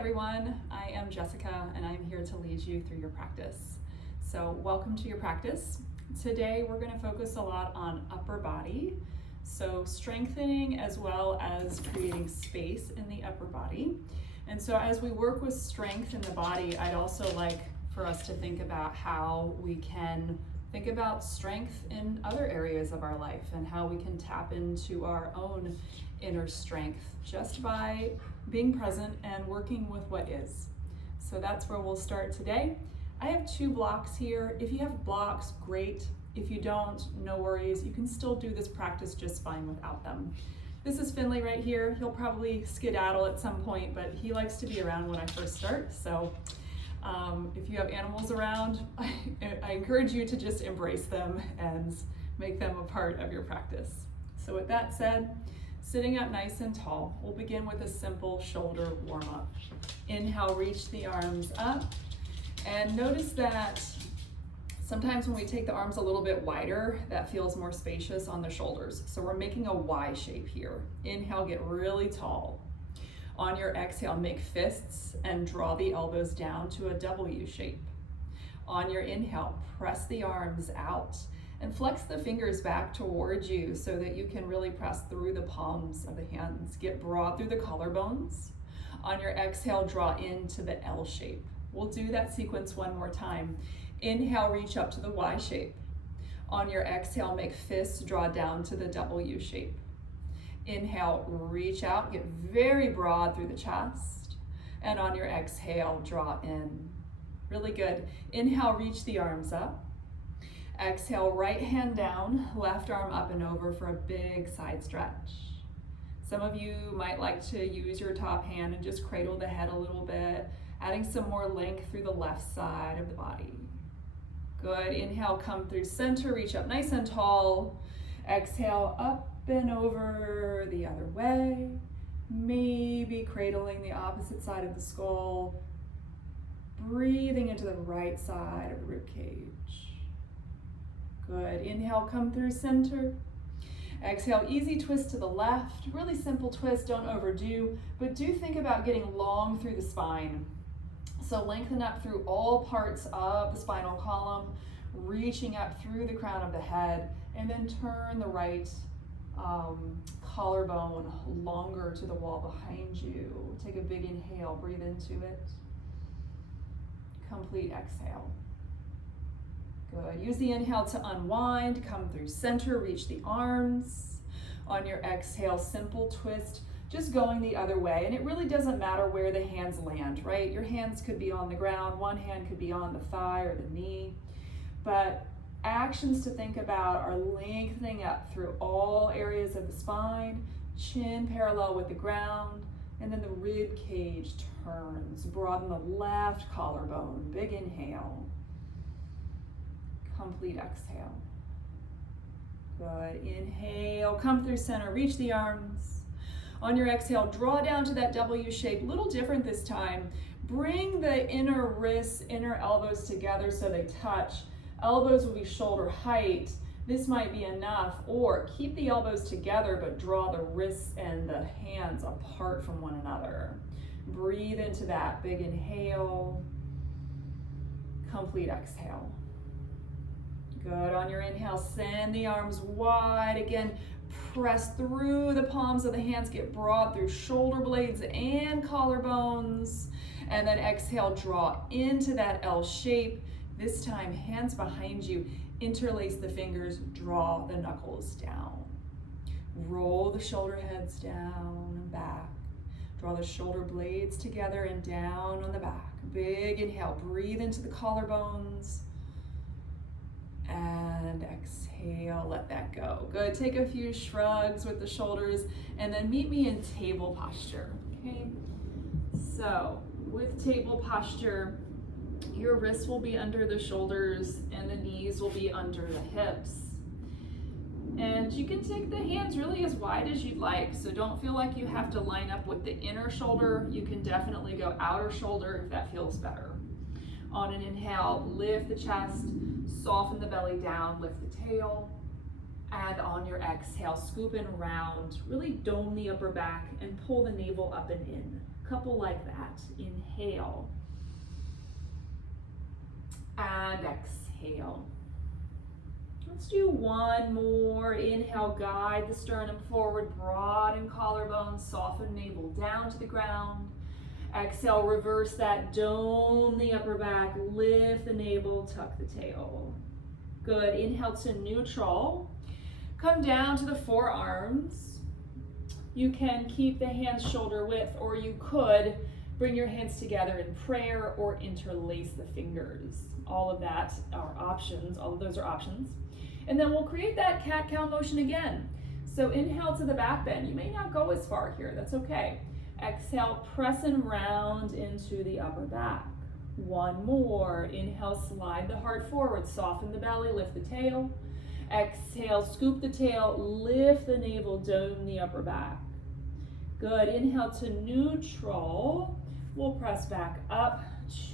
everyone, I am Jessica and I'm here to lead you through your practice. So welcome to your practice. Today we're going to focus a lot on upper body, so strengthening as well as creating space in the upper body. And so as we work with strength in the body, I'd also like for us to think about how we can think about strength in other areas of our life and how we can tap into our own inner strength just by being present and working with what is. So that's where we'll start today. I have 2 blocks here. If you have blocks, great. If you don't, no worries. You can still do this practice just fine without them. This is Finley right here. He'll probably skedaddle at some point, but he likes to be around when I first start. So if you have animals around, I encourage you to just embrace them and make them a part of your practice. So with that said, sitting up nice and tall, we'll begin with a simple shoulder warm-up. Inhale, reach the arms up, and notice that sometimes when we take the arms a little bit wider, that feels more spacious on the shoulders. So we're making a Y shape here. Inhale, get really tall. On your exhale, make fists and draw the elbows down to a W shape. On your inhale, press the arms out and flex the fingers back towards you so that you can really press through the palms of the hands. Get broad through the collarbones. On your exhale, draw into the L shape. We'll do that sequence one more time. Inhale, reach up to the Y shape. On your exhale, make fists draw down to the W shape. Inhale, reach out, get very broad through the chest. And on your exhale, draw in. Really good. Inhale, reach the arms up. Exhale, right hand down, left arm up and over for a big side stretch. Some of you might like to use your top hand and just cradle the head a little bit, adding some more length through the left side of the body. Good. Inhale, come through center, reach up nice and tall. Exhale, up and over the other way. Maybe cradling the opposite side of the skull. Breathing into the right side of the rib cage. Good. Inhale, come through center. Exhale, easy twist to the left. Really simple twist, don't overdo, but do think about getting long through the spine. So lengthen up through all parts of the spinal column, reaching up through the crown of the head, and then turn the right collarbone longer to the wall behind you. Take a big inhale, breathe into it. Complete exhale. Good. Use the inhale to unwind, come through center, reach the arms. On your exhale, simple twist, just going the other way. And it really doesn't matter where the hands land, right? Your hands could be on the ground, one hand could be on the thigh or the knee. But actions to think about are lengthening up through all areas of the spine, chin parallel with the ground, and then the rib cage turns. Broaden the left collarbone, big inhale. Complete exhale. Good. Inhale, come through center, reach the arms. On your exhale, draw down to that W shape. Little different this time. Bring the inner wrists, inner elbows together so they touch. Elbows will be shoulder height. This might be enough, or keep the elbows together but draw the wrists and the hands apart from one another. Breathe into that big inhale. Complete exhale. Good. On your inhale, send the arms wide. Again, press through the palms of the hands, get broad through shoulder blades and collarbones. And then exhale, draw into that L shape. This time, hands behind you, interlace the fingers, draw the knuckles down. Roll the shoulder heads down and back. Draw the shoulder blades together and down on the back. Big inhale, breathe into the collarbones. And exhale, let that go. Good, take a few shrugs with the shoulders and then meet me in table posture, okay? So with table posture, your wrists will be under the shoulders and the knees will be under the hips. And you can take the hands really as wide as you'd like, so don't feel like you have to line up with the inner shoulder. You can definitely go outer shoulder if that feels better. On an inhale, lift the chest, soften the belly down, lift the tail. And on your exhale, scoop in round, really dome the upper back and pull the navel up and in. couple like that. Inhale. And exhale. Let's do one more. Inhale, guide the sternum forward, broaden collarbone, soften navel down to the ground. Exhale, reverse that, dome the upper back, lift the navel, tuck the tail. Good, inhale to neutral. Come down to the forearms. You can keep the hands shoulder width, or you could bring your hands together in prayer or interlace the fingers. All of that are options, all of those are options. And then we'll create that cat-cow motion again. So inhale to the back bend. You may not go as far here, that's okay. Exhale, press and round into the upper back. One more. Inhale, slide the heart forward, soften the belly, lift the tail. Exhale, scoop the tail, lift the navel, dome the upper back. Good, inhale to neutral. We'll press back up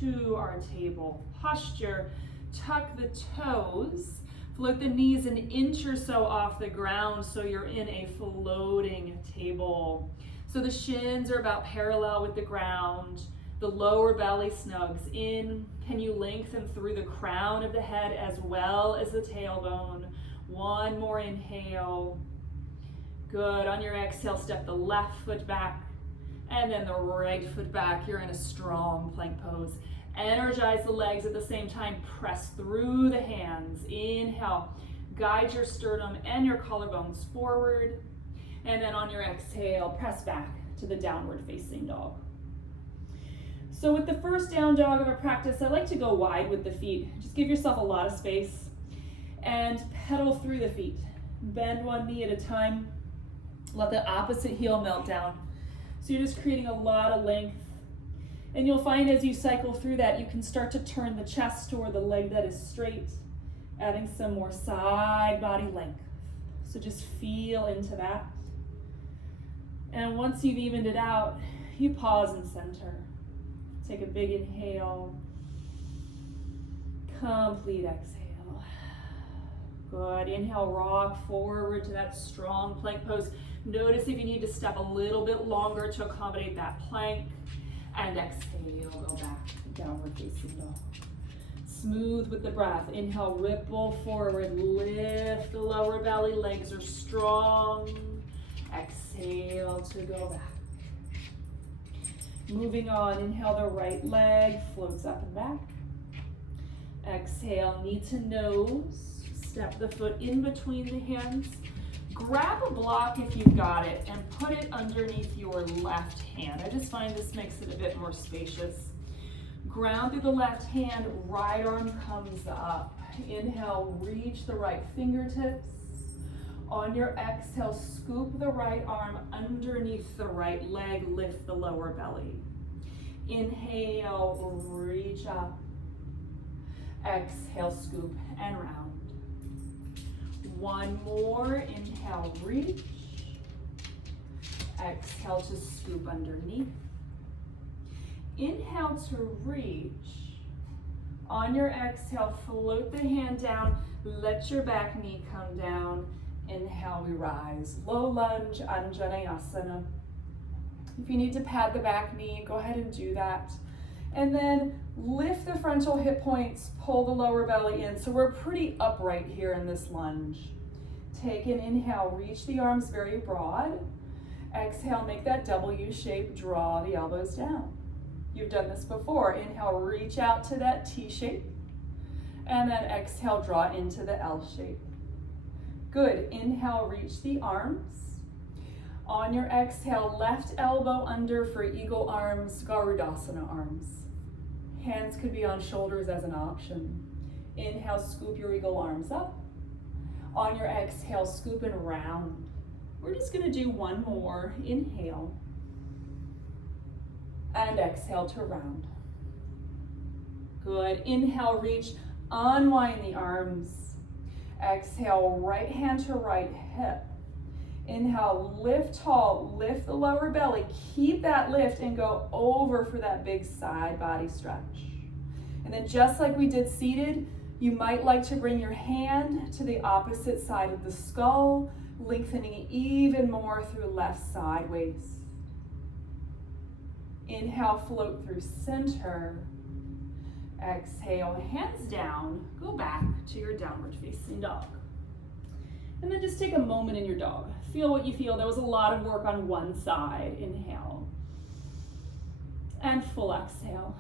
to our table posture. Tuck the toes, float the knees an inch or so off the ground so you're in a floating table. So the shins are about parallel with the ground. The lower belly snugs in. Can you lengthen through the crown of the head as well as the tailbone? One more inhale. Good. On your exhale, step the left foot back and then the right foot back. You're in a strong plank pose. Energize the legs at the same time. Press through the hands. Inhale. Guide your sternum and your collarbones forward. And then on your exhale, press back to the downward facing dog. So with the first down dog of a practice, I like to go wide with the feet. Just give yourself a lot of space and pedal through the feet. Bend one knee at a time. Let the opposite heel melt down. So you're just creating a lot of length. And you'll find as you cycle through that, you can start to turn the chest or the leg that is straight, adding some more side body length. So just feel into that. And once you've evened it out, you pause and center. Take a big inhale. Complete exhale. Good. Inhale, rock forward to that strong plank pose. Notice if you need to step a little bit longer to accommodate that plank. And exhale, go back to downward facing dog. Smooth with the breath. Inhale, ripple forward, lift the lower belly, legs are strong. Exhale to go back. Moving on, inhale, the right leg floats up and back. Exhale, knee to nose. Step the foot in between the hands. Grab a block if you've got it and put it underneath your left hand. I just find this makes it a bit more spacious. Ground through the left hand, right arm comes up. Inhale, reach the right fingertips. On your exhale, scoop the right arm underneath the right leg, lift the lower belly. Inhale, reach up. Exhale, scoop and round. One more, inhale, reach. Exhale to scoop underneath. Inhale to reach. On your exhale, float the hand down, let your back knee come down. Inhale, we rise. Low lunge, Anjaneyasana. If you need to pad the back knee, go ahead and do that. And then lift the frontal hip points, pull the lower belly in. So we're pretty upright here in this lunge. Take an inhale, reach the arms very broad. Exhale, make that W shape, draw the elbows down. You've done this before. Inhale, reach out to that T shape. And then exhale, draw into the L shape. Good. Inhale, reach the arms. On your exhale, left elbow under for eagle arms, Garudasana arms. Hands could be on shoulders as an option. Inhale, scoop your eagle arms up. On your exhale, scoop and round. We're just gonna do one more. Inhale. And exhale to round. Good. Inhale, reach, unwind the arms. Exhale, right hand to right hip. Inhale, lift tall, lift the lower belly. Keep that lift and go over for that big side body stretch. And then just like we did seated, you might like to bring your hand to the opposite side of the skull, lengthening even more through left side waist. Inhale, float through center. Exhale, hands down, go back to your downward facing dog. And then just take a moment in your dog. Feel what you feel. There was a lot of work on one side. Inhale. And full exhale.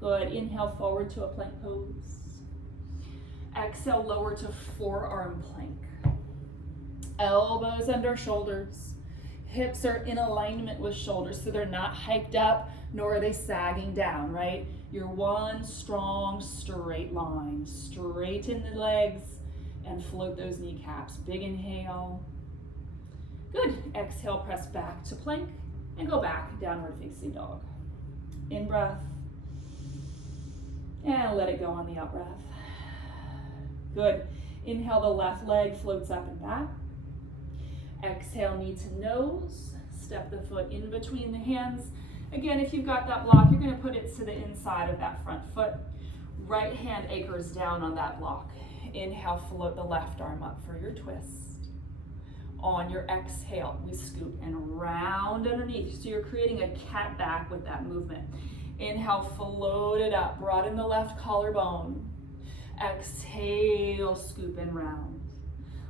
Good. Inhale, forward to a plank pose. Exhale, lower to forearm plank. Elbows under shoulders. Hips are in alignment with shoulders, so they're not hiked up, nor are they sagging down, right? You're one strong, straight line. Straighten the legs and float those kneecaps. Big inhale. Good. Exhale, press back to plank and go back, downward facing dog. In breath. And let it go on the out breath. Good. Inhale, the left leg floats up and back. Exhale, knee to nose. Step the foot in between the hands. Again, if you've got that block, you're going to put it to the inside of that front foot. Right hand anchors down on that block. Inhale, float the left arm up for your twist. On your exhale, we scoop and round underneath. So you're creating a cat back with that movement. Inhale, float it up. Broaden the left collarbone. Exhale, scoop and round.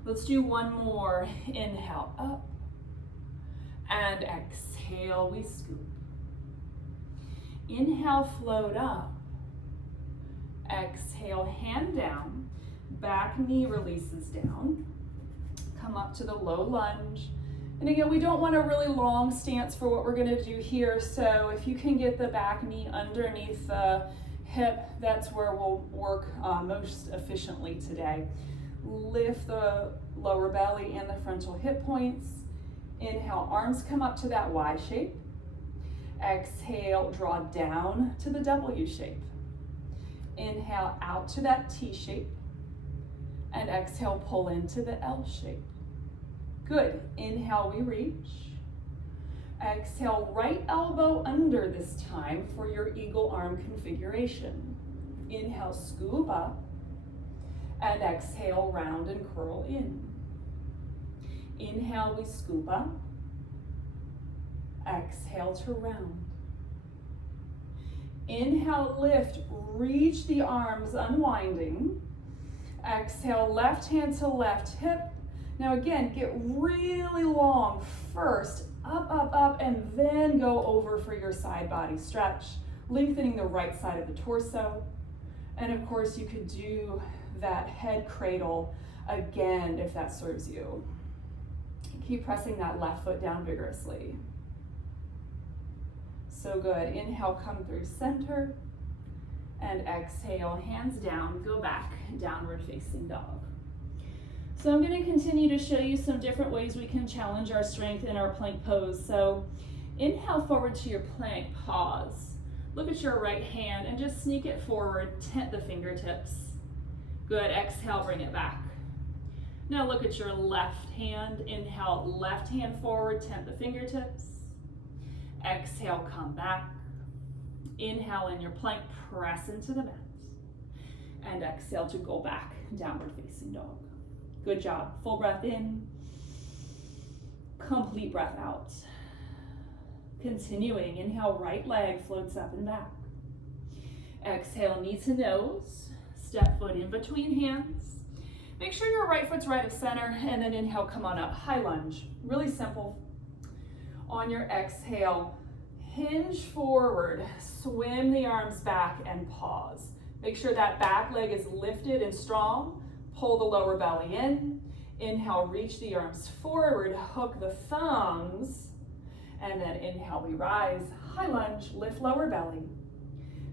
Let's do one more. Inhale, up. And exhale, we scoop. Inhale, float up. Exhale, hand down. Back knee releases down. Come up to the low lunge. And again, we don't want a really long stance for what we're going to do here. So if you can get the back knee underneath the hip, that's where we'll work most efficiently today. Lift the lower belly and the frontal hip points. Inhale, arms come up to that Y shape. Exhale, draw down to the W shape. Inhale, out to that T shape. And exhale, pull into the L shape. Good. Inhale, we reach. Exhale, right elbow under this time for your eagle arm configuration. Inhale, scoop up. And exhale, round and curl in. Inhale, we scoop up. Exhale to round. Inhale, lift, reach the arms, unwinding. Exhale, left hand to left hip. Now again, get really long first, up, up, up, and then go over for your side body stretch, lengthening the right side of the torso. And of course, you could do that head cradle again if that serves you. Keep pressing that left foot down vigorously. So good. Inhale, come through center. And exhale, hands down, go back, downward facing dog. So I'm going to continue to show you some different ways we can challenge our strength in our plank pose. So inhale forward to your plank, pause. Look at your right hand and just sneak it forward, tent the fingertips. Good, exhale, bring it back. Now look at your left hand. Inhale, left hand forward, tent the fingertips. Exhale, come back. Inhale in your plank, press into the mat. And exhale to go back, downward facing dog. Good job. Full breath in. Complete breath out. Continuing, inhale, right leg floats up and back. Exhale, knee to nose. Step foot in between hands. Make sure your right foot's right of center, and then inhale, come on up, high lunge. Really simple. On your exhale, hinge forward, swim the arms back and pause. Make sure that back leg is lifted and strong. Pull the lower belly in. Inhale, reach the arms forward, hook the thumbs, and then inhale, we rise, high lunge, lift lower belly.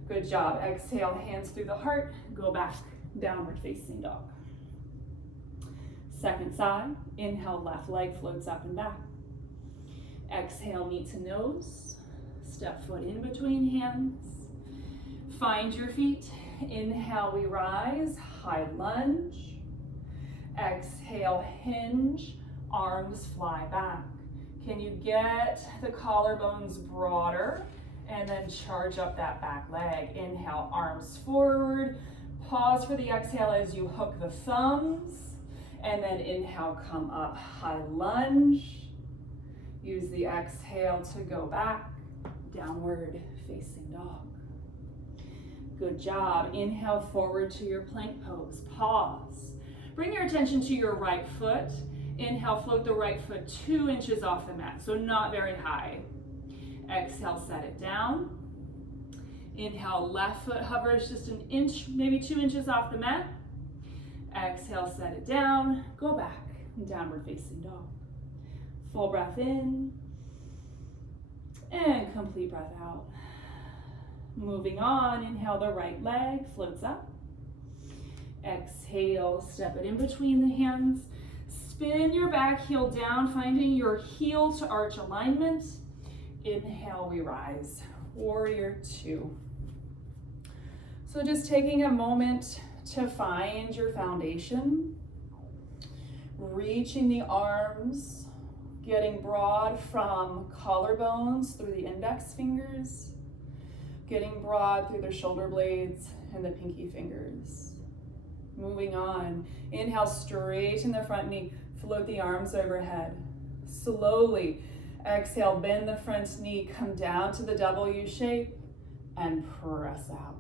Good job. Exhale, hands through the heart, go back, downward facing dog. Second side, inhale, left leg floats up and back. Exhale, knee to nose, step foot in between hands. Find your feet. Inhale, we rise, high lunge. Exhale, hinge, arms fly back. Can you get the collarbones broader? And then charge up that back leg. Inhale, arms forward. Pause for the exhale as you hook the thumbs. And then inhale, come up, high lunge. Use the exhale to go back. downward facing dog. Good job. Inhale forward to your plank pose. Pause. Bring your attention to your right foot. Inhale, float the right foot 2 inches off the mat, so not very high. Exhale, set it down. Inhale, left foot hovers just an inch, maybe 2 inches off the mat. Exhale, set it down. Go back, downward facing dog. Full breath in and complete breath out. Moving on, inhale, the right leg floats up. Exhale, step it in between the hands. Spin your back heel down, finding your heel to arch alignment. Inhale, we rise. Warrior 2. So just taking a moment to find your foundation. Reaching the arms, getting broad from collarbones through the index fingers. Getting broad through the shoulder blades and the pinky fingers. Moving on. Inhale, straighten the front knee. Float the arms overhead. Slowly exhale, bend the front knee, come down to the W shape and press out.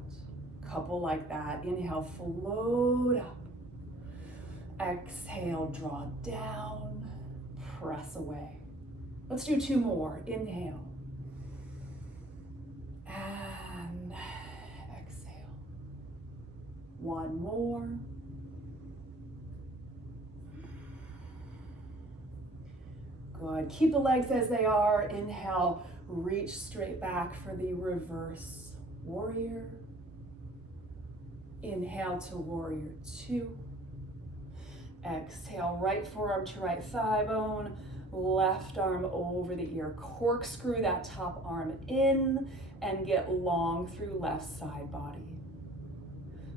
Couple like that. Inhale, float up. Exhale, draw down, press away. Let's do 2 more. Inhale. And exhale. 1 more. Good. Keep the legs as they are. Inhale, reach straight back for the reverse warrior. Inhale to warrior 2. Exhale, right forearm to right thigh bone, left arm over the ear. Corkscrew that top arm in and get long through left side body.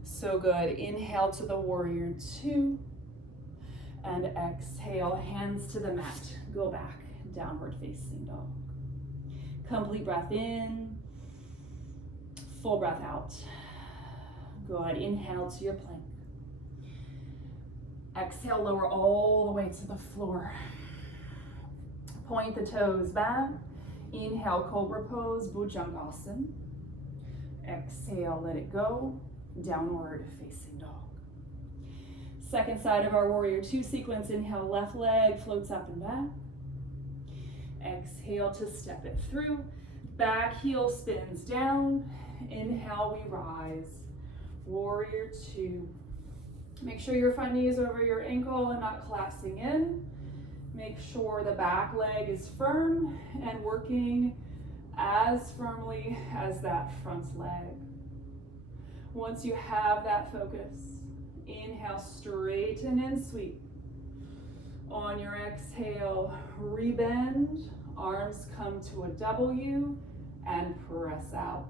So good. Inhale to the warrior 2. And exhale, hands to the mat. Go back, downward facing dog. Complete breath in, full breath out. Good. Inhale to your plank. Exhale, lower all the way to the floor. Point the toes back. Inhale, cobra pose, bhujangasana. Exhale, let it go. Downward facing dog. Second side of our warrior 2 sequence. Inhale, left leg floats up and back. Exhale to step it through. Back heel spins down. Inhale, we rise. Warrior 2. Make sure your front knee is over your ankle and not collapsing in. Make sure the back leg is firm and working as firmly as that front leg. Once you have that focus, inhale, straighten and sweep. On your exhale, rebend, arms come to a W and press out.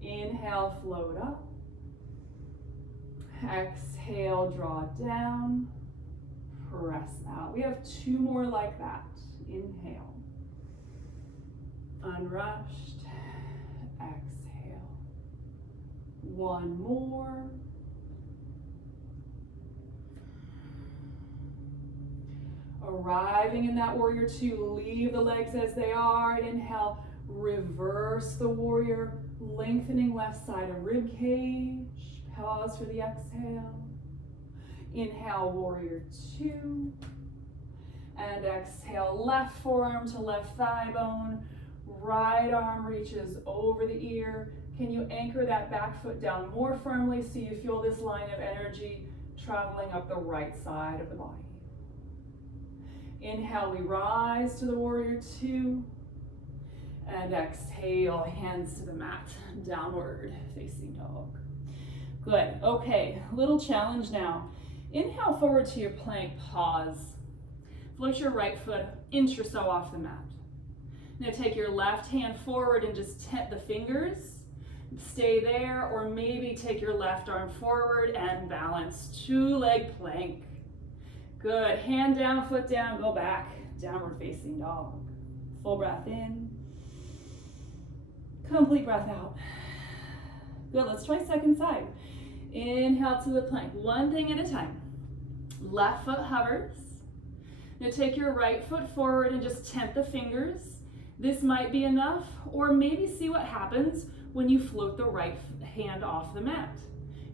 Inhale, float up. Exhale, draw down, press out. We have 2 more like that. Inhale, unrushed, exhale. 1 more. Arriving in that warrior 2, leave the legs as they are. Inhale, reverse the warrior, lengthening left side of rib cage. Pause for the exhale. Inhale, warrior 2. And exhale, left forearm to left thigh bone. Right arm reaches over the ear. Can you anchor that back foot down more firmly so you feel this line of energy traveling up the right side of the body? Inhale, we rise to the warrior 2. And exhale, hands to the mat, downward facing dog. Good. Okay, little challenge now. Inhale forward to your plank, pause. Float your right foot inch or so off the mat. Now take your left hand forward and just tent the fingers. Stay there, or maybe take your left arm forward and balance. 2-leg plank. Good. Hand down, foot down, go back. Downward facing dog. Full breath in. Complete breath out. Good. Let's try second side. Inhale to the plank. 1 thing at a time. Left foot hovers. Now take your right foot forward and just tent the fingers. This might be enough, or maybe see what happens when you float the right hand off the mat.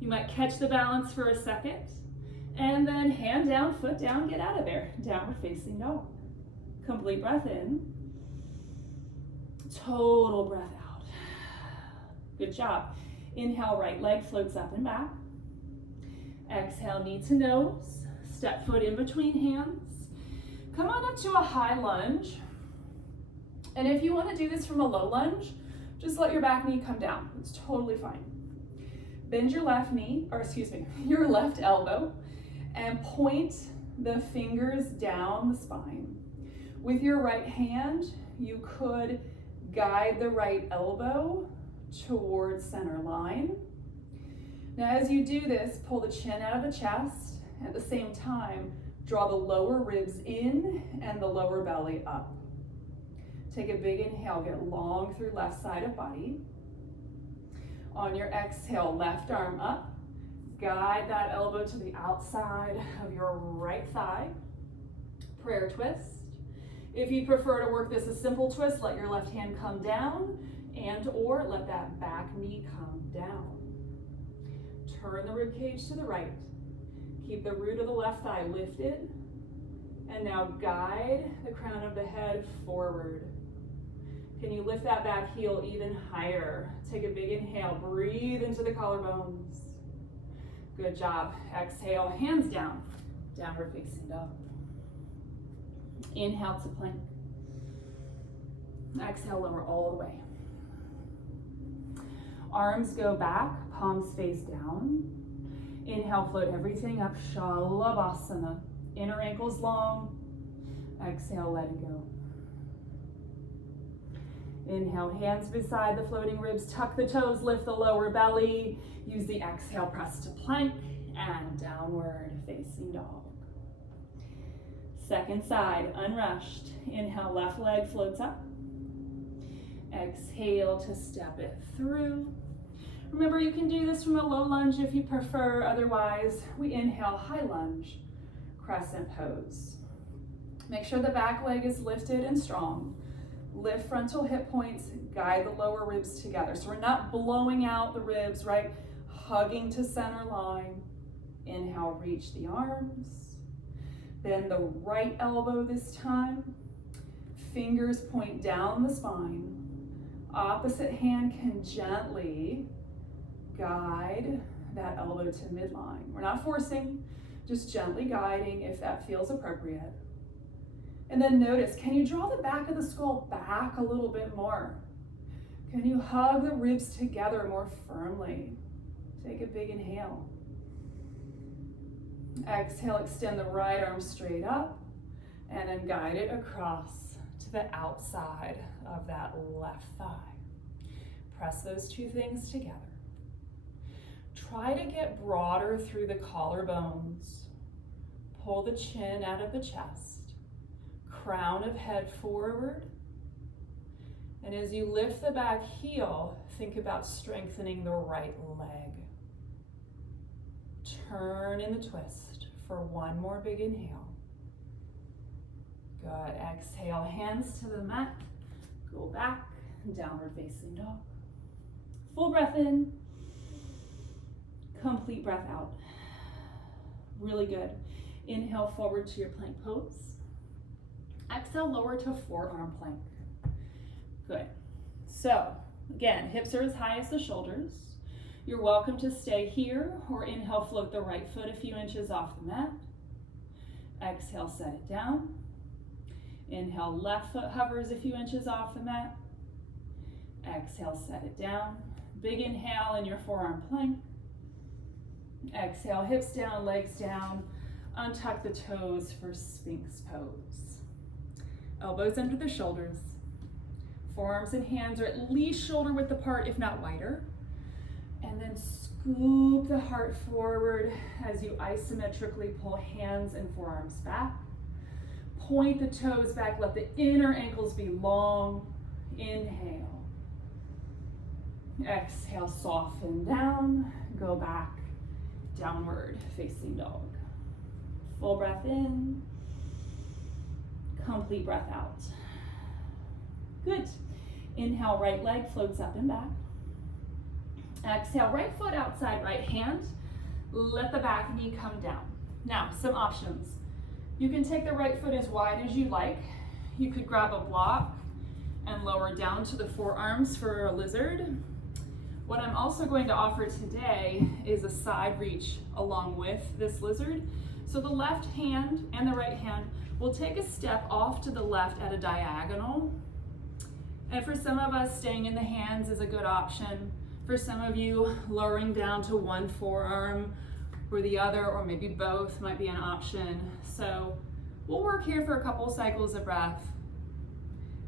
You might catch the balance for a second, and then hand down, foot down, get out of there. Downward facing dog. Complete breath in. Total breath out. Good job. Inhale, right leg floats up and back. Exhale, knee to nose. Step foot in between hands. Come on up to a high lunge. And if you want to do this from a low lunge, just let your back knee come down. It's totally fine. Bend your left knee, or excuse me, your left elbow, and point the fingers down the spine. With your right hand, you could guide the right elbow towards center line. Now, as you do this, pull the chin out of the chest. At the same time, draw the lower ribs in and the lower belly up. Take a big inhale, get long through left side of body. On your exhale, left arm up. Guide that elbow to the outside of your right thigh. Prayer twist. If you prefer to work this a simple twist, let your left hand come down and or let that back knee come down. Turn the rib cage to the right. Keep the root of the left thigh lifted. And now guide the crown of the head forward. Can you lift that back heel even higher? Take a big inhale, breathe into the collarbones. Good job. Exhale, hands down, downward facing dog. Inhale to plank. Exhale, lower all the way. Arms go back, palms face down. Inhale, float everything up, Shalabhasana. Inner ankles long. Exhale, let it go. Inhale, hands beside the floating ribs, tuck the toes, lift the lower belly. Use the exhale, press to plank and downward facing dog. Second side, unrushed. Inhale, left leg floats up. Exhale to step it through. Remember, you can do this from a low lunge if you prefer. Otherwise, we inhale, high lunge, crescent pose. Make sure the back leg is lifted and strong. Lift frontal hip points, guide the lower ribs together. So we're not blowing out the ribs, right? Hugging to center line. Inhale, reach the arms. Bend the right elbow this time. Fingers point down the spine. Opposite hand can gently guide that elbow to midline. We're not forcing, just gently guiding if that feels appropriate. And then notice, can you draw the back of the skull back a little bit more? Can you hug the ribs together more firmly? Take a big inhale. Exhale, extend the right arm straight up and then guide it across to the outside of that left thigh. Press those two things together. Try to get broader through the collarbones. Pull the chin out of the chest. Crown of head forward. And as you lift the back heel, think about strengthening the right leg. Turn in the twist for one more big inhale. Good. Exhale, hands to the mat. Go back, downward facing dog. Full breath in. Complete breath out. Really good. Inhale forward to your plank pose. Exhale, lower to forearm plank. Good. So, again, hips are as high as the shoulders. You're welcome to stay here or inhale, float the right foot a few inches off the mat. Exhale, set it down. Inhale, left foot hovers a few inches off the mat. Exhale, set it down. Big inhale in your forearm plank. Exhale, hips down, legs down. Untuck the toes for Sphinx pose. Elbows under the shoulders. Forearms and hands are at least shoulder width apart, if not wider. And then scoop the heart forward as you isometrically pull hands and forearms back. Point the toes back, let the inner ankles be long. Inhale. Exhale, soften down, go back, downward facing dog. Full breath in, complete breath out. Good. Inhale, right leg floats up and back. Exhale, right foot outside right hand. Let the back knee come down. Now, some options. You can take the right foot as wide as you like. You could grab a block and lower down to the forearms for a lizard. What I'm also going to offer today is a side reach along with this lizard. So the left hand and the right hand will take a step off to the left at a diagonal. And for some of us, staying in the hands is a good option. For some of you, lowering down to one forearm or the other, or maybe both might be an option. So we'll work here for a couple cycles of breath.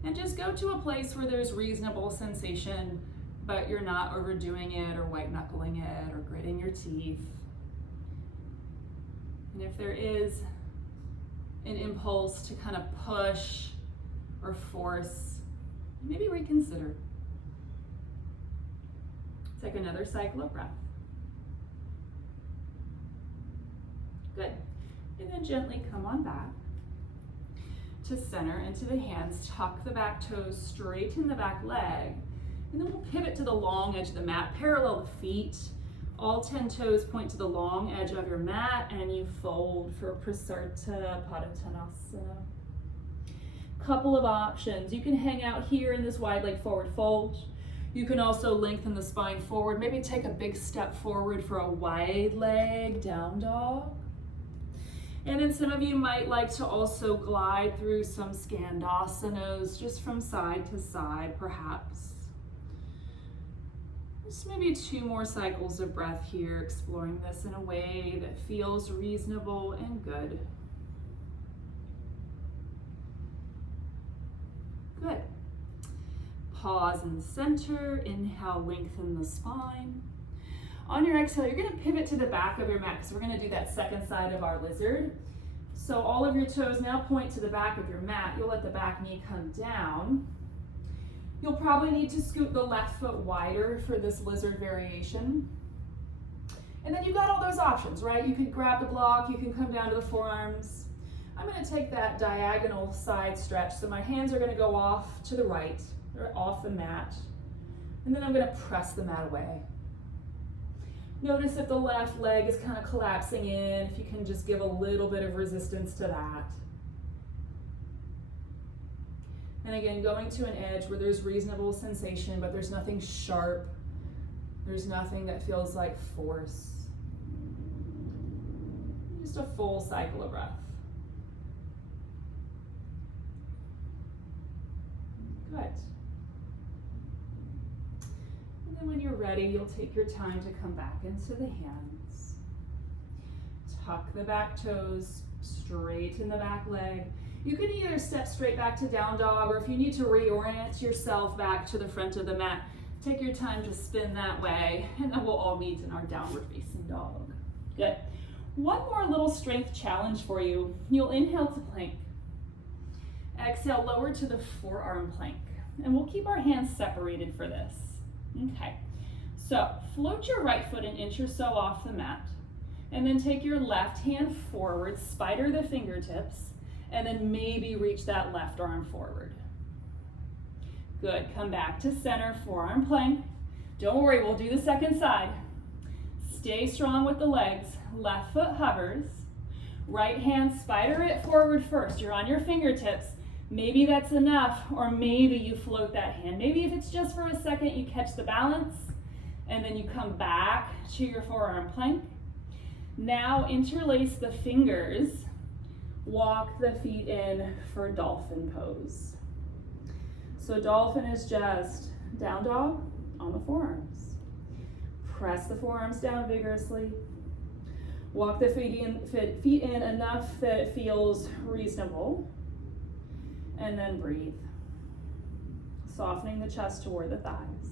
And just go to a place where there's reasonable sensation, but you're not overdoing it or white knuckling it or gritting your teeth. And if there is an impulse to kind of push or force, maybe reconsider. Take another cycle of breath. Good. And then gently come on back to center into the hands. Tuck the back toes, straighten the back leg. And then we'll pivot to the long edge of the mat, parallel the feet. All 10 toes point to the long edge of your mat, and you fold for Prasarta Padottanasana. Couple of options. You can hang out here in this wide leg forward fold. You can also lengthen the spine forward. Maybe take a big step forward for a wide leg down dog. And then some of you might like to also glide through some Skandasanas, just from side to side, perhaps. Just maybe 2 more cycles of breath here, exploring this in a way that feels reasonable and good. Good. Pause in the center. Inhale, lengthen the spine. On your exhale, you're going to pivot to the back of your mat because we're going to do that second side of our lizard. So all of your toes now point to the back of your mat. You'll let the back knee come down. You'll probably need to scoot the left foot wider for this lizard variation. And then you've got all those options, right? You can grab the block, you can come down to the forearms. I'm going to take that diagonal side stretch. So my hands are going to go off to the right, they're off the mat. And then I'm going to press the mat away. Notice if the left leg is kind of collapsing in, if you can just give a little bit of resistance to that. And again, going to an edge where there's reasonable sensation, but there's nothing sharp. There's nothing that feels like force. Just a full cycle of breath. Good. And then when you're ready, you'll take your time to come back into the hands. Tuck the back toes, straighten the back leg. You can either step straight back to down dog, or if you need to reorient yourself back to the front of the mat, take your time to spin that way, and then we'll all meet in our downward facing dog. Good. One more little strength challenge for you. You'll inhale to plank. Exhale, lower to the forearm plank. And we'll keep our hands separated for this. Okay. So float your right foot an inch or so off the mat, and then take your left hand forward, spider the fingertips, and then maybe reach that left arm forward. Good, come back to center, forearm plank. Don't worry, we'll do the second side. Stay strong with the legs. Left foot hovers. Right hand, spider it forward first. You're on your fingertips. Maybe that's enough, or maybe you float that hand. Maybe if it's just for a second, you catch the balance, and then you come back to your forearm plank. Now interlace the fingers. Walk the feet in for dolphin pose. So dolphin is just down dog on the forearms. Press the forearms down vigorously. Walk the feet in enough that it feels reasonable. And then breathe. Softening the chest toward the thighs.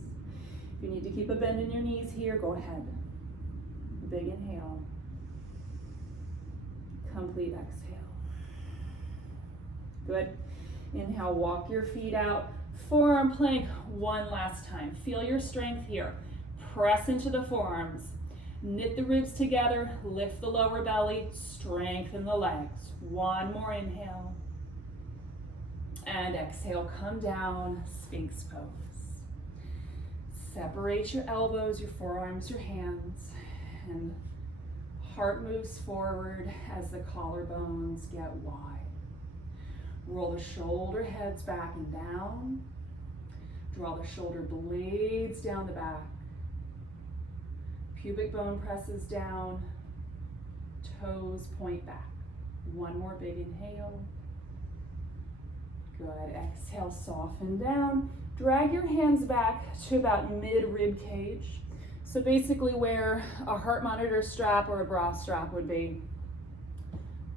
If you need to keep a bend in your knees here, go ahead. Big inhale. Complete exhale. Good. Inhale, walk your feet out. Forearm plank one last time. Feel your strength here. Press into the forearms. Knit the ribs together. Lift the lower belly. Strengthen the legs. One more inhale. And exhale, come down, Sphinx pose. Separate your elbows, your forearms, your hands, and heart moves forward as the collarbones get wide. Roll the shoulder heads back and down. Draw the shoulder blades down the back. Pubic bone presses down. Toes point back. One more big inhale. Good. Exhale, soften down. Drag your hands back to about mid-rib cage. So basically where a heart monitor strap or a bra strap would be.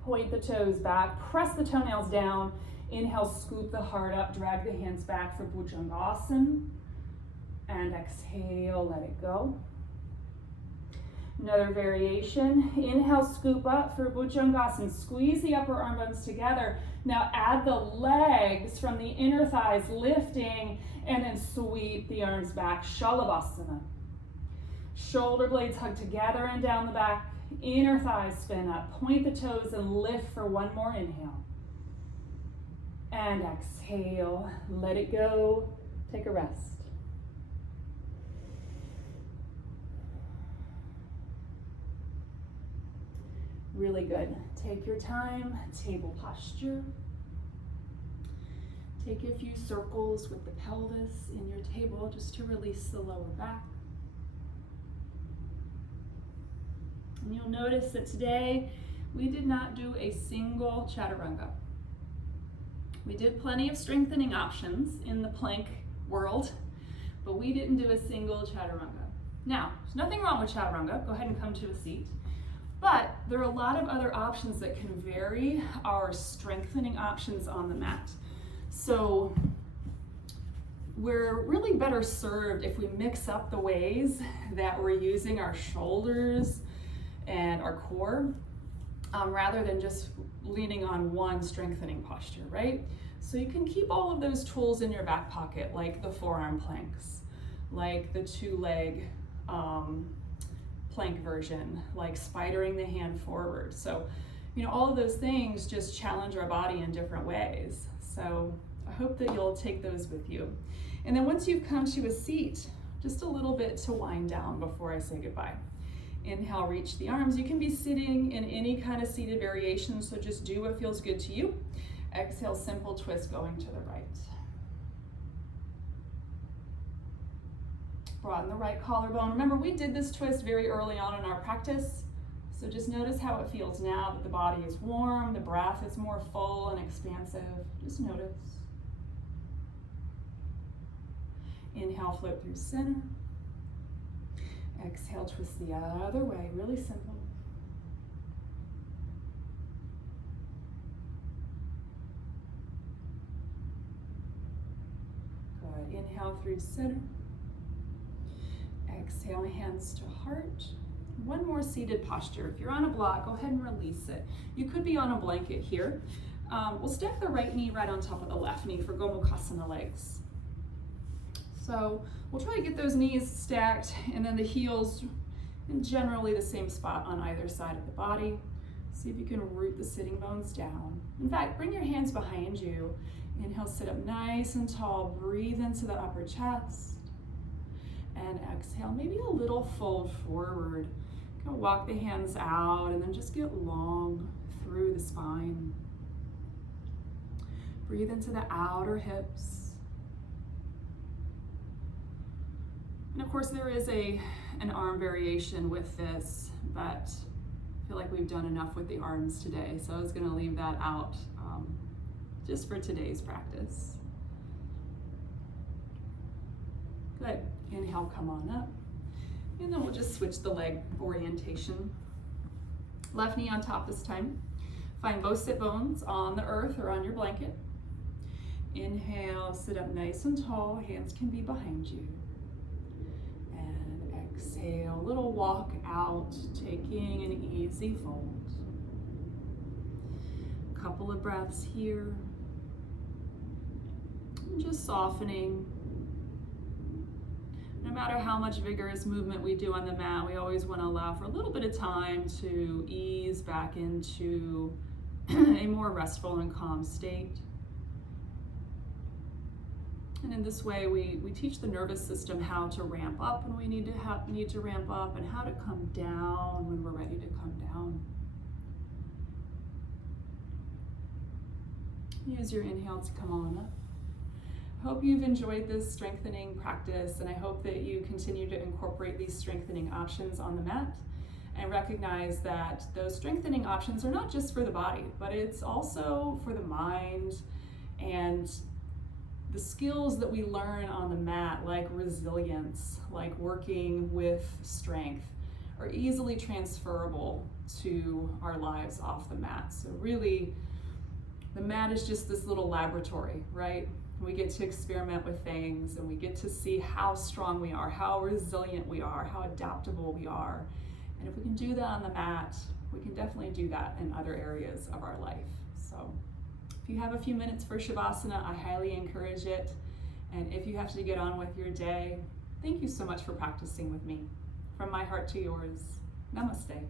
Point the toes back, press the toenails down. Inhale, scoop the heart up, drag the hands back for Bhujangasana. And exhale, let it go. Another variation. Inhale, scoop up for Bhujangasana. Squeeze the upper arm bones together. Now add the legs from the inner thighs lifting, and then sweep the arms back, Shalabhasana. Shoulder blades hug together and down the back. Inner thighs spin up. Point the toes and lift for one more inhale. And exhale, let it go. Take a rest. Really good. Take your time, table posture. Take a few circles with the pelvis in your table just to release the lower back. And you'll notice that today we did not do a single chaturanga. We did plenty of strengthening options in the plank world, but we didn't do a single chaturanga. Now, there's nothing wrong with chaturanga. Go ahead and come to a seat. But there are a lot of other options that can vary our strengthening options on the mat. So we're really better served if we mix up the ways that we're using our shoulders and our core, rather than just leaning on one strengthening posture, right? So you can keep all of those tools in your back pocket, like the forearm planks, like the two-leg plank version, like spidering the hand forward. So, all of those things just challenge our body in different ways. So I hope that you'll take those with you. And then once you've come to a seat, just a little bit to wind down before I say goodbye. Inhale, reach the arms. You can be sitting in any kind of seated variation, so just do what feels good to you. Exhale, simple twist going to the right. Broaden the right collarbone. Remember, we did this twist very early on in our practice, so just notice how it feels now that the body is warm, the breath is more full and expansive. Just notice. Inhale, float through center. Exhale, twist the other way, really simple. Good. Inhale through center. Exhale, hands to heart. One more seated posture. If you're on a block, go ahead and release it. You could be on a blanket here. We'll stack the right knee right on top of the left knee for Gomukhasana legs. So we'll try to get those knees stacked and then the heels in generally the same spot on either side of the body. See if you can root the sitting bones down. In fact, bring your hands behind you. Inhale, sit up nice and tall. Breathe into the upper chest. And exhale, maybe a little fold forward. Go walk the hands out and then just get long through the spine. Breathe into the outer hips. And of course there is an arm variation with this, but I feel like we've done enough with the arms today, so I was gonna leave that out just for today's practice. Good. Inhale, come on up. And then we'll just switch the leg orientation. Left knee on top this time. Find both sit bones on the earth or on your blanket. Inhale, sit up nice and tall. Hands can be behind you. And exhale, little walk out, taking an easy fold. Couple of breaths here. And just softening. No matter how much vigorous movement we do on the mat, we always want to allow for a little bit of time to ease back into a more restful and calm state. And in this way, we teach the nervous system how to ramp up when we need to ramp up, and how to come down when we're ready to come down. Use your inhale to come on up. I hope you've enjoyed this strengthening practice, and I hope that you continue to incorporate these strengthening options on the mat, and recognize that those strengthening options are not just for the body, but it's also for the mind, and the skills that we learn on the mat, like resilience, like working with strength, are easily transferable to our lives off the mat. So really, the mat is just this little laboratory, right? We get to experiment with things, and we get to see how strong we are, how resilient we are, how adaptable we are. And if we can do that on the mat, we can definitely do that in other areas of our life. So if you have a few minutes for Shavasana, I highly encourage it. And if you have to get on with your day, thank you so much for practicing with me. From my heart to yours, namaste.